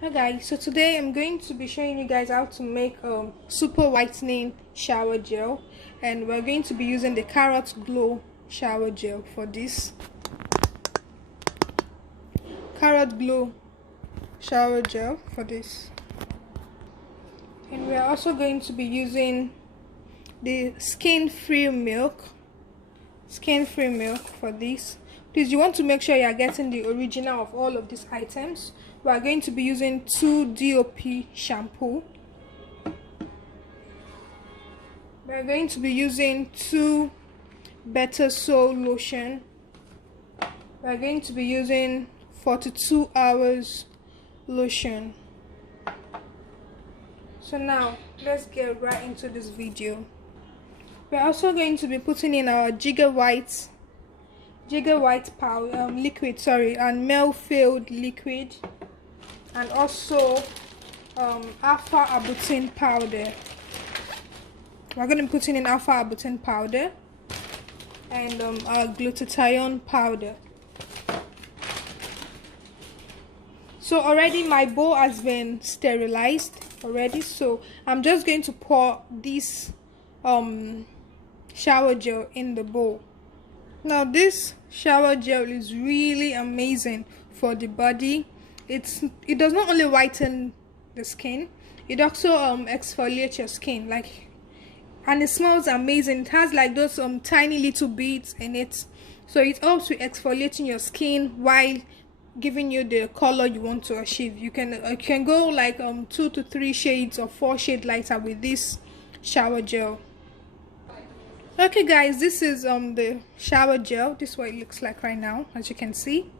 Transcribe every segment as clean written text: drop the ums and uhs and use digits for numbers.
Hi guys, so today I'm going to be showing you guys how to make a super whitening shower gel, and we're going to be using the Carrot Glow shower gel for this. Carrot Glow shower gel for this. And we're also going to be using the skin-free milk for this. Please, you want to make sure you are getting the original of all of these items. We are going to be using 2 DOP shampoo. We are going to be using 2 Betasol lotion. We are going to be using 42 hours lotion. So now let's get right into this video. We're also going to be putting in our Giga White powder liquid, and Melfade liquid, and also alpha arbutin powder. We're going to be putting in alpha arbutin powder and our glutathione powder. So already my bowl has been sterilized already, so I'm just going to pour this shower gel in the bowl. Now this shower gel is really amazing for the body. It does not only whiten the skin, it also exfoliates your skin, and it smells amazing. It has like those tiny little beads in it, so it helps with exfoliating your skin while giving you the color you want to achieve. You can go like 2 to 3 shades or 4 shades lighter with this shower gel. Okay guys, this is the shower gel. This is what it looks like right now, as you can see.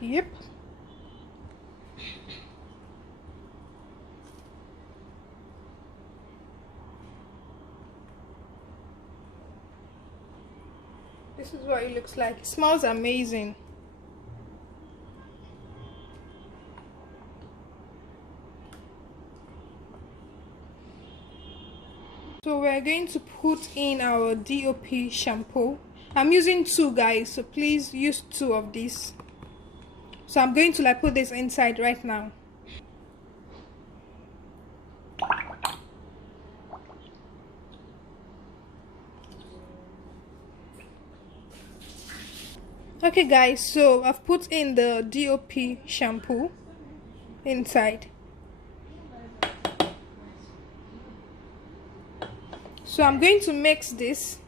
Yep. This is what it looks like. It smells amazing. So we're going to put in our DOP shampoo. I'm using 2 guys, so please use 2 of these. So I'm going to put this inside right now. Okay guys, so I've put in the DOP shampoo inside. So I'm going to mix this.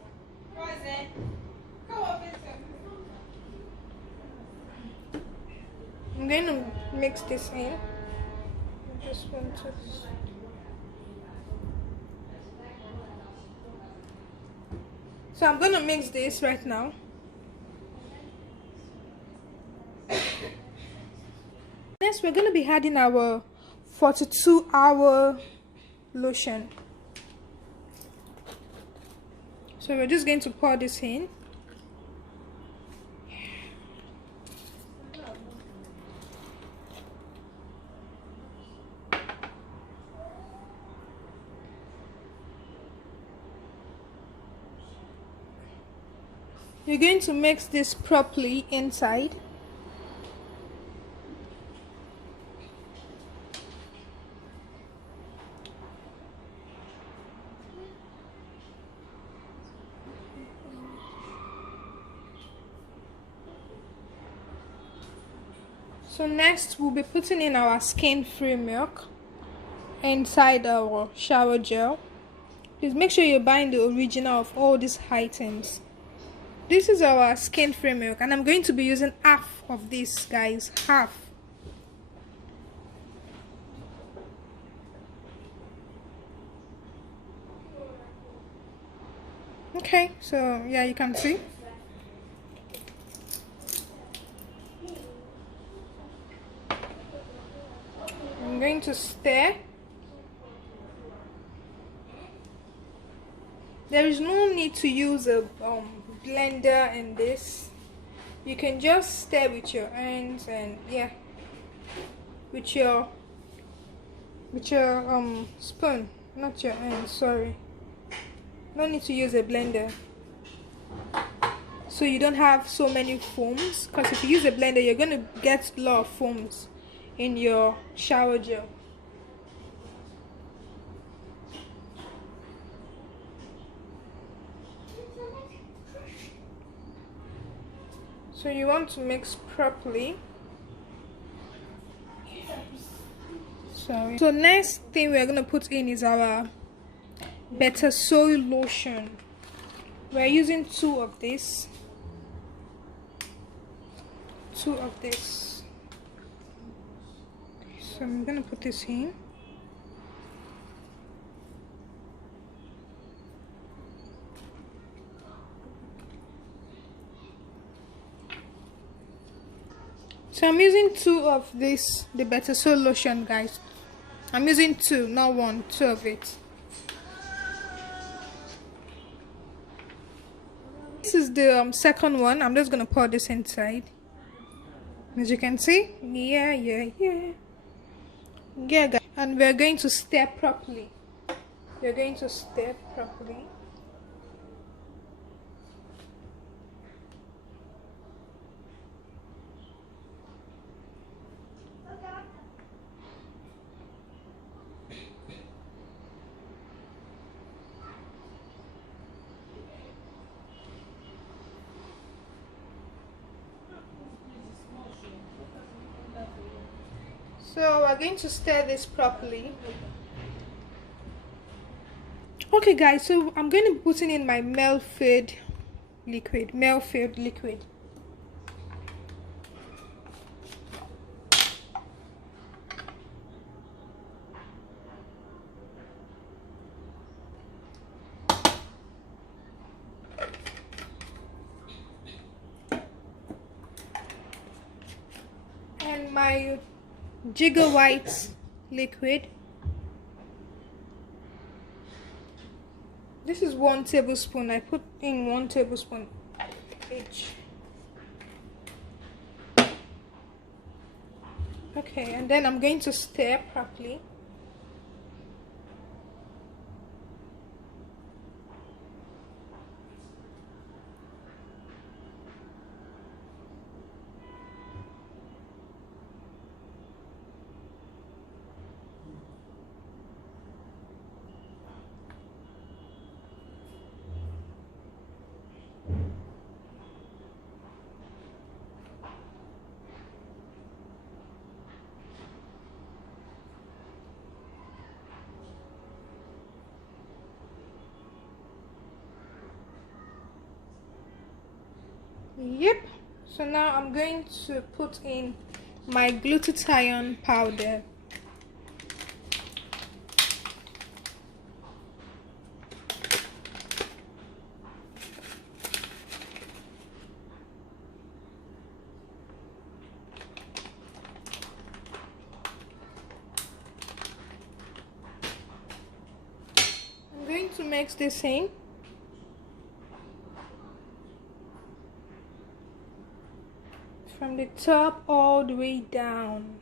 I'm going to mix this in. So I'm going to mix this right now. Next, we're going to be adding our 42-hour lotion. So we're just going to pour this in. You're going to mix this properly inside. So next we'll be putting in our skin-free milk inside our shower gel. Please make sure you're buying the original of all these items. This is our skin-free milk, and I'm going to be using half of this, guys, half. Okay, so yeah, you can see. I'm going to stir. There is no need to use a blender in this. You can just stir with your hands, and yeah, with your spoon, not your hands, sorry. No need to use a blender. so you don't have so many foams, because if you use a blender you're going to get a lot of foams in your shower gel. So you want to mix properly. So next thing we're going to put in is our Betasol lotion. We're using 2 of this. 2 of this. So I'm going to put this in. So I'm using 2 of this, the Betasol lotion, guys. I'm using 2, not 1, 2 of it. This is the second one. I'm just gonna pour this inside. As you can see, yeah, guys. And we're going to stir properly. We're going to stir properly. So we're going to stir this properly. Okay guys, so I'm going to be putting in my Melfade liquid. And my Giga white liquid. This is 1 tablespoon. I put in 1 tablespoon each. Okay, and then I'm going to stir properly. Yep. So now I'm going to put in my glutathione powder. I'm going to mix this in. From the top all the way down.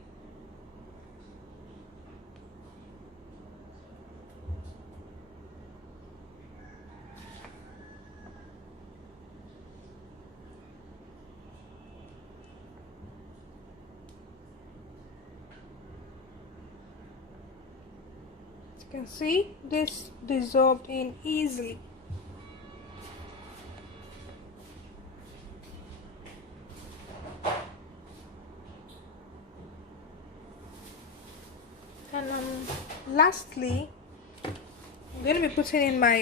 As you can see, this dissolved in easily. And lastly, I'm going to be putting in my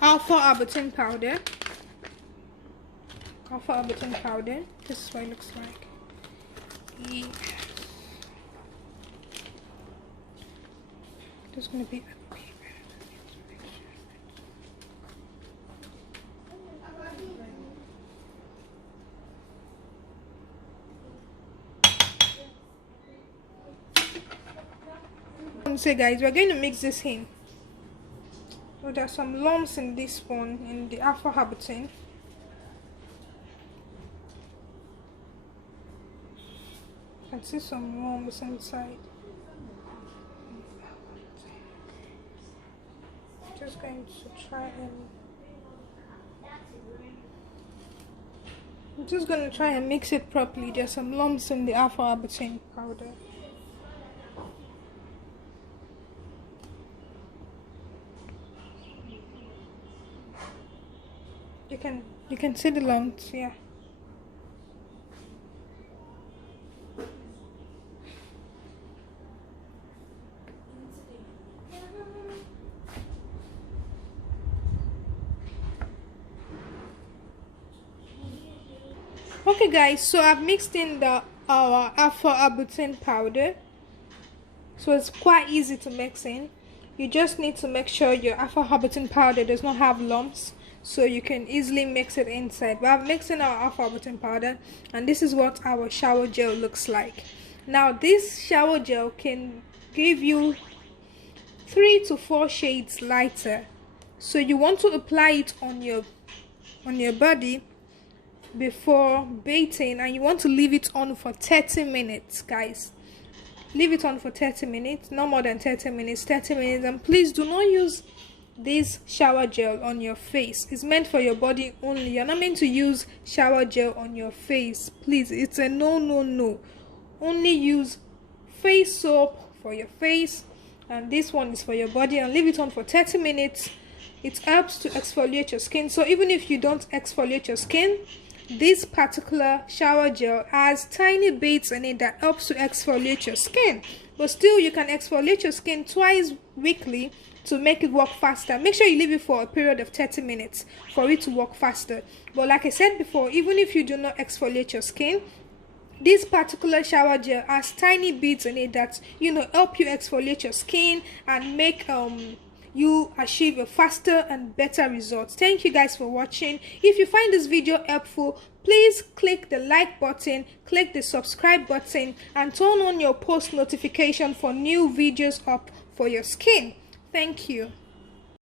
arbutin powder. Arbutin powder. This is what it looks like. Yeah. There's going to be so guys, we're going to mix this in. So there's some lumps in this one, in the arbutin. I can see some lumps inside. Just going to try and I'm just gonna try and mix it properly. There's some lumps in the alpha arbutin powder. You can see the lumps, yeah. Okay guys, so I've mixed in the our alpha arbutin powder, so it's quite easy to mix in. You just need to make sure your alpha arbutin powder does not have lumps, so you can easily mix it inside. But I've mixed in our alpha arbutin powder, and this is what our shower gel looks like. Now this shower gel can give you 3 to 4 shades lighter, so you want to apply it on your body before bathing, and you want to leave it on for 30 minutes, guys. Leave it on for 30 minutes, no more than 30 minutes. And please do not use this shower gel on your face. It's meant for your body only. You're not meant to use shower gel on your face, please. It's a no. Only use face soap for your face, and this one is for your body, and leave it on for 30 minutes. It helps to exfoliate your skin. So even if you don't exfoliate your skin, this particular shower gel has tiny bits in it that helps to exfoliate your skin. But still, you can exfoliate your skin twice weekly to make it work faster. Make sure you leave it for a period of 30 minutes for it to work faster. But like I said before, even if you do not exfoliate your skin, this particular shower gel has tiny bits in it that, you know, help you exfoliate your skin and make you achieve a faster and better results. Thank you guys for watching. If you find this video helpful, please click the like button, click the subscribe button, and turn on your post notification for new videos up for your skin. Thank you.